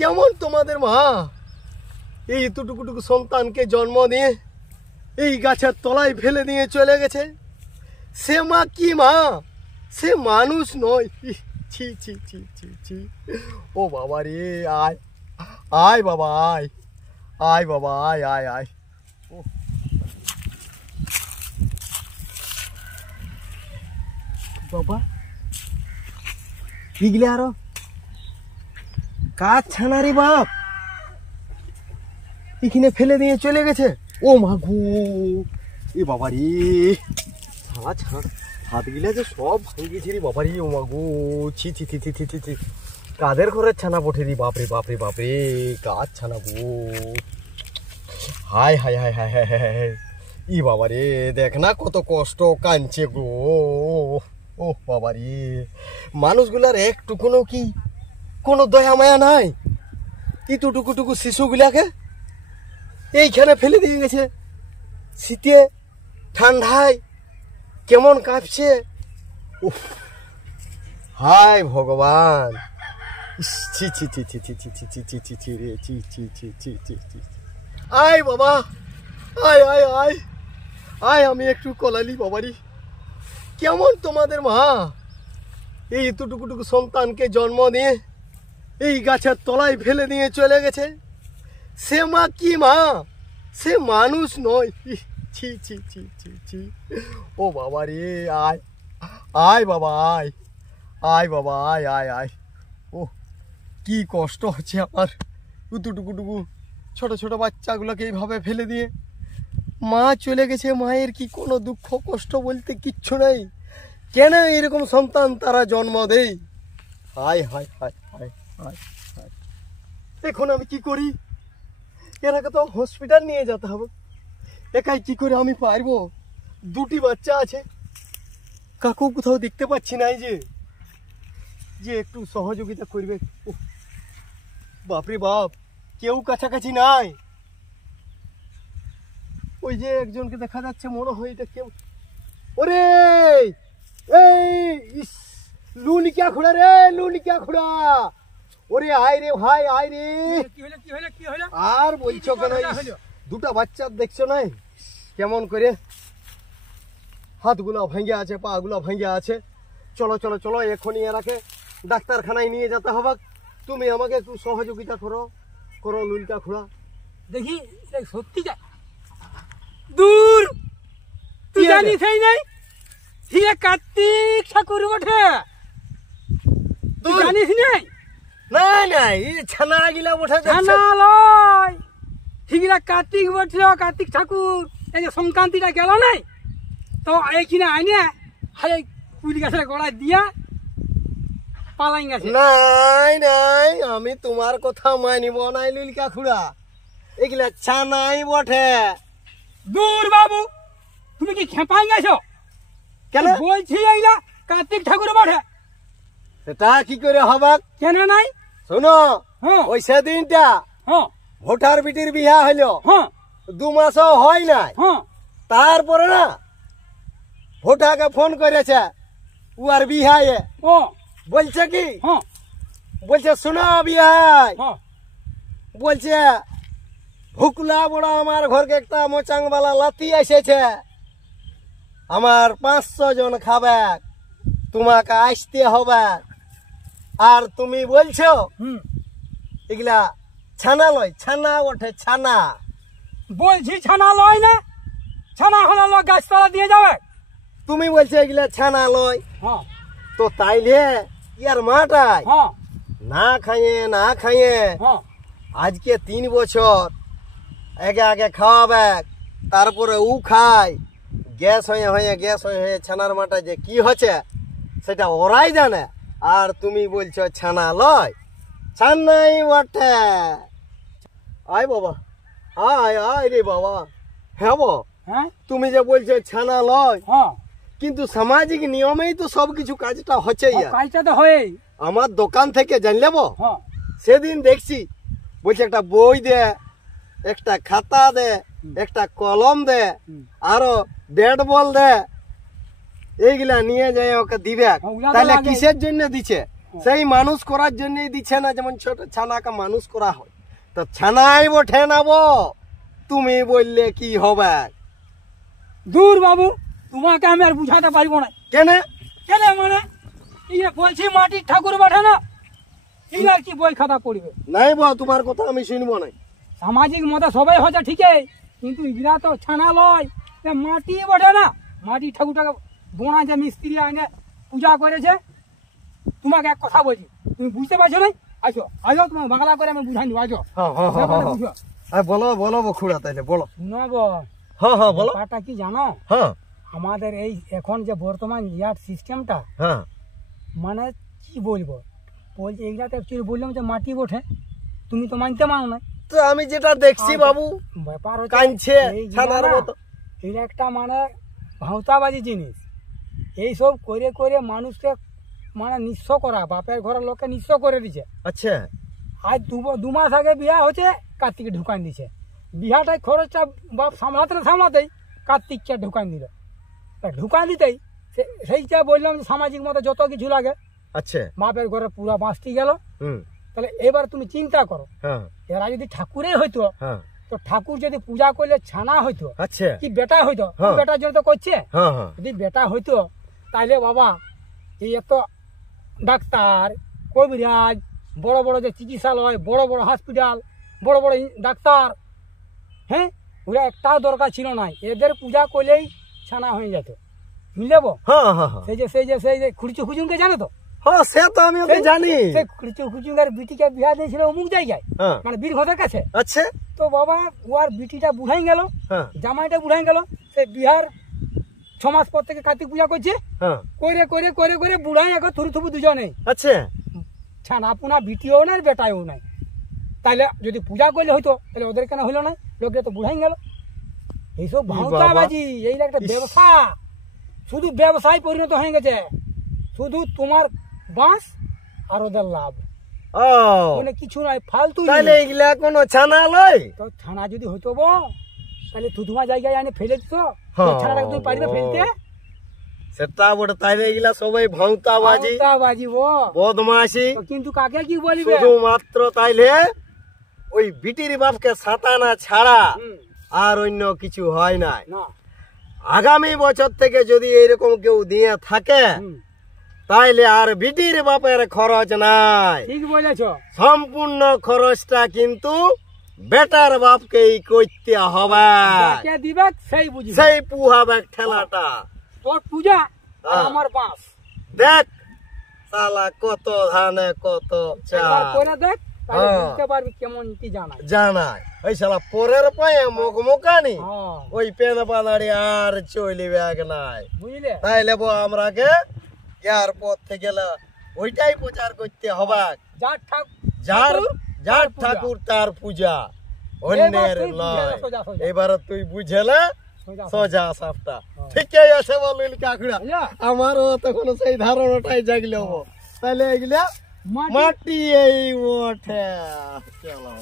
কেমন তোমাদের মা এই এতটুকুটুকু সন্তানকে জন্ম দিয়ে এই গাছের তলায় ফেলে দিয়ে চলে গেছে। সে মা কি মা, সে মানুষ নয়। ছি ছি ছি ছি ছি। ও বাবা রে, আয় আয় বাবা, আয় আয় বাবা, আয় আয় আয়। বাবা ইগলে আরো কাজ ছানা রে বাপ, এখানে ফেলে দিয়ে চলে গেছে। ও মা গো, এ বাবা রে, ছাড়া ছাড় হাত গিলা যে সব ভাঙিয়েছি রে বাবা রে। ও মা গো, ছি ছি ছি ছি ছি ছি। কাদের ঘরের ছানা পঠে রে বাপরে বাপরে বাপরে, কাজ ছানা গো। হায় হায় হায় হায় হায় হায়। ই বাবা রে, দেখ না কত কষ্ট কাঁদছে গো। ও বাবা রে, মানুষগুলার একটুকুনো কি কোনো দয়া মায়া নাই? এতটুকুটুকু শিশুগুলাকে এইখানে ফেলে দিয়ে গেছে। শীতে ঠান্ডায় কেমন কাঁপছে। উফ, হায় ভগবান। ছি ছি ছি ছি ছি ছি ছি ছি ছি ছি ছি রে, ছি ছি ছি ছি ছি ছি। আয় বাবা, আয় আয় আয় আয়, আমি একটু কলালি বাবারি। কেমন তোমাদের মা এই এতটুকুটুকু সন্তানকে জন্ম দিয়ে এই গাছের তলায় ফেলে দিয়ে চলে গেছে। সে মা কি মা, সে মানুষ নয়। ছি ছি ছি ছি ছি। ও বাবা রে, আয় আয় বাবা, আয় আয় বাবা, আয় আয় আয়। ও কি কষ্ট হচ্ছে আমার, এতটুকুটুকু ছোট ছোট বাচ্চাগুলোকে এইভাবে ফেলে দিয়ে মা চলে গেছে। মায়ের কি কোনো দুঃখ কষ্ট বলতে কিচ্ছু নেই? কেন এরকম সন্তান তারা জন্ম দেয়? হায় হায় হায় হায় হায় হায়। এখন আমি কি করি? এরাকে তো হসপিটাল নিয়ে যেতে হবে। একাই কি করে আমি পারবো? দুটি বাচ্চা আছে, কাকু কোথাও দেখতে পাচ্ছি না যে একটু সহযোগিতা করবে। বাপরে বাপ, কেউ কাছাকাছি নাই। ওই যে একজনকে দেখা যাচ্ছে, মনে হয় এটা কেউ। ওরে এই লুলিকা খুড়া রে, লুলিকা খুড়া, ওরে আয় রে ভাই, আয় রে। আর বলছো কেন? দুটা বাচ্চা দেখছো না কেমন করে হাতগুলো ভেঙে আছে, পা গুলো ভেঙে আছে। চলো চলো চলো, এখনই এরাকে ডাক্তারখানায় নিয়ে যেতে হবে। তুমি আমাকে একটু সহযোগিতা করো করো লুলিকা খুড়া। দেখি সত্যি যা দূর, তুই জানিস নাই হিরে কার্তিক ঠাকুর বটে? তুই জানিস নাই? না না, এই ছানা গিলা বটে। ছানা লয়, হিগিরা কার্তিক বটে, কার্তিক ঠাকুর। এই যে সংক্রান্তিটা গেল নাই তো এইখানে আইনে হাই কুলি গাছের গোড়ায় দিয়া পালাই গেছে। নাই নাই, আমি তোমার কথা মানিব নাই লুলিকা খুড়া, এগুলা ছানাই বটে। দূর বাবু, তুমি কি খেপাই গেছো? কেন বলছি এইলা কার্তিক ঠাকুর বটে। সেটা কি করে হবে? কেন নাই? শোনো, হ্যাঁ ওই সেদিনটা হ্যাঁ ভোটার বিটির বিয়া হইলো, হ্যাঁ 2 মাসও হয় নাই। হ্যাঁ তারপরে না ভোটাকে ফোন করেছে উয়ার বিহায়ে। ও বলছে কি, হ্যাঁ বলছে শোনো বিহাই, হ্যাঁ বলছে ভুকলা বড় আমার ঘরকে একটা মোচাংবালা লাতি এসেছে, আমার 500 জন খাবে, তোমাকে আসতে হবে। আর তুমি বলছো এগুলা ছানা লয়, ছানা ওঠে ছানা। বলছি ছানা লয় না, ছানা হলো লোক গাছতলা দিয়ে যাবে। তুমি বলছো এগুলা ছানা লয়, হ্যাঁ তো তাইলে ইয়ার মাটাই হ্যাঁ না খাইয়ে না খাইয়ে হ্যাঁ আজকে 3 বছর আগে আগে খাওয়াবে, তারপরে ও খায়, গ্যাস হয়ে হয়ে গ্যাস হয়ে হয়ে ছানার মাটা যে কি হচ্ছে সেটা ওরাই জানে। আর তুমি বলছো ছানা লয়, ছানাই বটে। আয় বাবা, আয় আয় রে বাবা। হ্যাঁ বো, হ্যাঁ তুমি যে বলছো ছানা লয়, হ্যাঁ কিন্তু সামাজিক নিয়মেই তো সবকিছু কাজটা হচ্ছে। কাজটা তো হয়। আমার দোকান থেকে জানলে বো, হ্যাঁ সেদিন দেখছি বলছে একটা বই দে, একটা খাতা দে, একটা কলম দে, আরো ব্যাট বল দে, এইগুলা নিয়ে যায় ওকে দিবে। তাহলে কিসের জন্য দিছে? সেই মানুষ করার জন্যই দিচ্ছে না, যেমন ছোট ছানাকে মানুষ করা হয়। তো ছানাই বটে নাবো, তুমি বললে কি হবে? দূর বাবু, তোমাকে আমি আর বুঝাতে পারবো না। কেন? কেন মানে এই যে বলছি মাটির ঠাকুর বাঠে না, এই আর কি বই খাতা পড়বে? নাই বো, তোমার কথা আমি শুনবো না। সামাজিক মতে সবাই হচ্ছে ঠিকই, কিন্তু এগুলা তো ছানা লয়, এ মাটি বটে না। মাটির ঠাকুরটাকে বোনা যে মিস্ত্রি আগে পূজা করেছে। তোমাকে এক কথা বলছি, তুমি বুঝতে পারছো না? আসো আসো, তোমার বাংলা করে আমি বুঝাই নিবো। আসো বুঝো। বলো বলো বখুড়া, তাইলে বলো। শুনবো। হ্যাঁ হ্যাঁ বলো। ব্যাপারটা কি জানো? হ্যাঁ আমাদের এই এখন যে বর্তমান ইয়ার সিস্টেমটা, হ্যাঁ মানে কি বলবো, বলছি এইগুলাতে অ্যাকচুয়ালি বললাম যে মাটি বটে, তুমি তো মানতে মানো না। তো আমি যেটা দেখছি বাবু, ব্যাপার কাঁদছে হচ্ছে ছানার মতো। এটা একটা মানে ভাঁওতাবাজি জিনিস। এইসব করে করে মানুষকে মানে নিঃস্ব করা, বাপের ঘরের লোককে নিঃস্ব করে দিছে। আচ্ছা, আজ দু মাস আগে বিয়া হচ্ছে, কার্তিকে ঢুকান দিছে। বিহাটাই খরচটা বাপ সামলাতে না সামলাতেই কার্তিককে ঢুকান দিল। ঢুকান দিতেই সেইটা বললাম যে সামাজিক মতো যত কিছু লাগে, আচ্ছা, বাপের ঘরে পুরা বাঁচতে গেল। তাহলে এবার তুমি চিন্তা করো, হ্যাঁ এরা যদি ঠাকুরেই হইতো, হ্যাঁ তো ঠাকুর যদি পূজা করলে ছানা হইতো, আচ্ছা, কি বেটা হইতো? হ্যাঁ। বেটার জন্য তো করছে। হ্যাঁ হ্যাঁ যদি বেটা হইতো, তাইলে বাবা এই এত ডাক্তার, কবিরাজ, বড় বড় যে চিকিৎসালয়, বড় বড় হসপিটাল, বড় বড় ডাক্তার, হ্যাঁ, ওরা একটাও দরকার ছিল না। এদের পূজা করলেই ছানা হয়ে যেত। মিলেবো? হ্যাঁ হ্যাঁ হ্যাঁ সেই যে খুঁড়চু খুচুংকে জানো তো? হ্যাঁ, সে তো আমি ওকে জানি। সেই খুঁড়চু খুচুংয়ের বিটিকে বিয়া দিয়েছিল অমুক জায়গায়, হ্যাঁ, মানে বীরঘটের কাছে। আচ্ছা, তো বাবা ওর বিটিটা বুড়াই গেল, হ্যাঁ জামাইটা বুড়াই গেল। সে বিহার 6 মাস পর থেকে কার্তিক পূজা করছে, হ্যাঁ, করে করে করে করে বুড়াই এখন থুরু থুবু দুজনে, আচ্ছা, ছানা পুনা বিটিও নাই বেটাও নাই। তাইলে যদি পূজা করলে হইতো, তাহলে ওদের কেন হইলো না? লোকটা তো বুড়াই গেল। এইসব ভাঁওতাবাজি, এই একটা ব্যবসা, শুধু ব্যবসায় পরিণত হয়ে গেছে। শুধু তোমার বাঁশ আর ওদের লাভ, ও মানে কিছু নাই, ফালতু। তাহলে এগুলা কোনো ছানা লয়? তো ছানা যদি হইতো তাহলে থুথুমা জায়গায় আনে ফেলে দিত, হ্যাঁ। ছানাটাকে তুমি পারবে ফেলতে? সেটা বটে, তাইলে এগুলা সবাই ভাঁওতাবাজি, ভাঁওতাবাজি বদমাশি। তো কিন্তু কাকে কি বলবে? শুধুমাত্র তাইলে ওই বিটির বাপকে সাতানা ছাড়া হুম, আর অন্য কিছু হয় নাই। না, আগামী বছর থেকে যদি এইরকম কেউ দিয়ে থাকে, হুম, তাইলে আর বিটির বাপের খরচ নাই। ঠিক বলেছ। সম্পূর্ণ খরচটা কিন্তু বেটার বাপকেই করতে হবে। যাকে দিবে সেই বুঝবে। সেই পুহাবে ঠেলাটা। তোর পূজা আর হ্যাঁ। আমার বাঁশ। দেখ শালা কত ধানে কত একবার চাল করে দেখ, তাহলে হ্যাঁ। বুঝতে পারবি কেমন কি জানায়। জানাই। ওই শালা পরের পায়ে মুখমুখানি হ্যাঁ, ওই পেন পাদাড়ি আর চলিবে নাই। বুঝলে? তাইলে আমাকে ইয়ার পর থেকে গেলে ওইটাই প্রচার করতে হবে। যার যার যার পূজা। ঠাকুর তার পূজা, অন্যের তুই বুঝে নয়। নে, সোজা সোজা। এবার তুই বুঝেলে সোজা সোজা। সোজা সাপটা। হ্যাঁ। ঠিকই আছে বলিল কাকুরা, বুঝলা? আমারও তখন সেই ধারণাটাই জাগলো। তাহলে এগুলা মাটি মাটি এই ওঠে। চলো।